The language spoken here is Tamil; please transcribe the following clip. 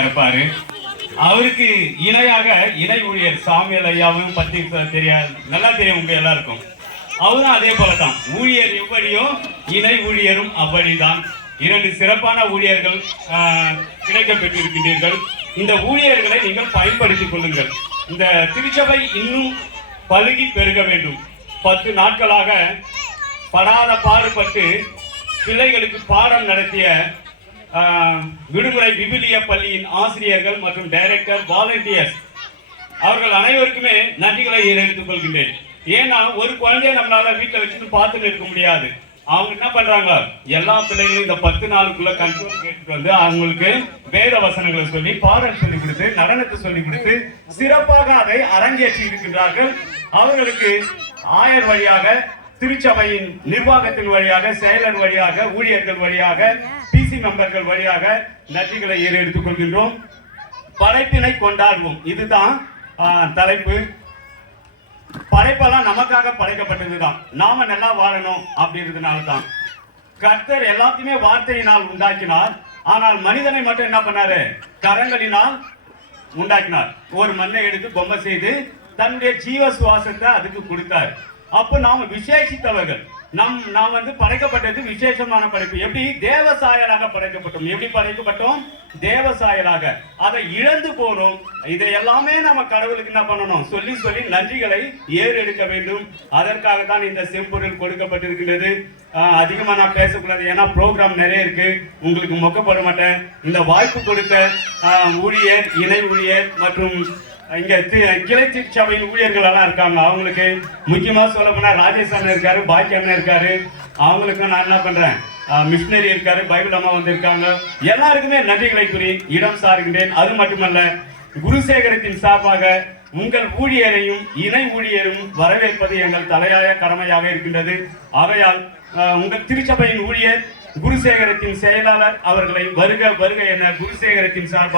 இருப்பாரு. அவருக்கு இணையாக இணை ஊழியர் சாமியல் ஐயாவும் பத்தி தெரியாது, நல்லா தெரியும் உங்க எல்லாருக்கும். அவரும் அதே போலதான், ஊழியர் எப்படியோ இணை ஊழியரும் அப்படிதான். இரண்டு சிறப்பான ஊழியர்கள் கிடைக்க பெற்றிருக்கின்றீர்கள். இந்த ஊழியர்களை நீங்கள் பயன்படுத்திக் கொள்ளுங்கள். இந்த திருச்சபை இன்னும் பழுகி பெருக வேண்டும். 10 நாட்களாக படாத பாடுபட்டு பிள்ளைகளுக்கு பாடம் நடத்திய விடுமுறை விவிலிய பள்ளியின் ஆசிரியர்கள் மற்றும் டைரக்டர், வாலண்டியர்ஸ் அவர்கள் அனைவருக்குமே நன்றிகளை எடுத்துக் கொள்கின்றேன். ஏன்னா ஒரு குழந்தைய நம்மளால வீட்டில் வச்சுட்டு பார்த்துட்டு இருக்க முடியாது. அவங்க என்ன பண்றாங்க, எல்லா பிள்ளைகளும் இந்த 10 நாளுக்குள்ள கண்ட்ரோல் கேட்டு வந்து அவங்களுக்கு வேத வசனங்களை சொல்லி, பாடல் சொல்லி கொடுத்து, நடனத்தை சொல்லி கொடுத்து சிறப்பாக அதை அரங்கேற்றி இருக்கின்றார்கள். அவர்களுக்கு ஆயர் வழியாக, திருச்சபையின் நிர்வாகத்தின் வழியாக, செயலர் வழியாக, ஊழியர்கள் வழியாக, பிசி மெம்பர்கள் வழியாக நன்றிகளை எடுத்துக் கொள்கின்றோம். படைப்பினை கொண்டாடுவோம், இதுதான் தலைப்பு. படைப்பெல்லாம் நமக்காக படைக்கப்பட்டதுதான், நாம நல்லா வாழணும் அப்படின்றதுனால தான். கர்த்தர் எல்லாத்தையுமே வார்த்தையினால் உண்டாக்கினார். ஆனால் மனிதனை மட்டும் என்ன பண்ணாரு, கரங்களினால் உண்டாக்கினார். ஒரு மண்ணை எடுத்து பொம்மை செய்து தன்னுடைய ஜீவ சுவாசத்தை அதுக்கு கொடுத்தார். அப்ப நாம விசேஷித்தவர்கள். நாம் வந்து படைக்கப்பட்டது விசேஷமான படைப்பு. எப்படி தேவசாயலாக படைக்கப்பட்டோம். எப்படி படைக்கப்பட்டோம், தேவசாயலாக. அதை இழந்து போனோம். இதை எல்லாமே நம்ம கடவுளுக்கு என்ன பண்ணணும், சொல்லி சொல்லி நன்றிகளை ஏறெடுக்க வேண்டும். அதற்காக தான் இந்த செம்பொருள் கொடுக்கப்பட்டிருக்கின்றது. அதிகமா நான் பேசக்கூடாது, ஏன்னா ப்ரோக்ராம் நிறைய இருக்கு, உங்களுக்கு மொக்கப்பட மாட்டேன். இந்த வாய்ப்பு கொடுத்த ஊழியர், இணை ஊழியர் மற்றும் இங்க கிளை சபையின் ஊழியர்கள் எல்லாம் இருக்காங்க. அவங்களுக்கு முக்கியமா சொல்ல போனா ராஜேஷ் அண்ணன் இருக்காரு, பாக்கி அண்ணன் இருக்காரு. அவங்களுக்கு நான் என்ன பண்றேன், மிஷினரி இருக்காரு, பைபிள் அம்மா வந்து இருக்காங்க. எல்லாருக்குமே நன்றிகளை கூறி இடம் சாருகின்றேன். அது மட்டுமல்ல, குருசேகரத்தின் சார்பாக உங்கள் ஊழியரையும் இணை ஊழியரும் வரவேற்பது எங்கள் தலையாய கடமையாக இருக்கின்றது. ஆகையால் உங்கள் திருச்சபையின் ஊழியர் குருசேகரத்தின் செயலாளர் அவர்களை வருக வருக என குருசேகரத்தின் சார்பாக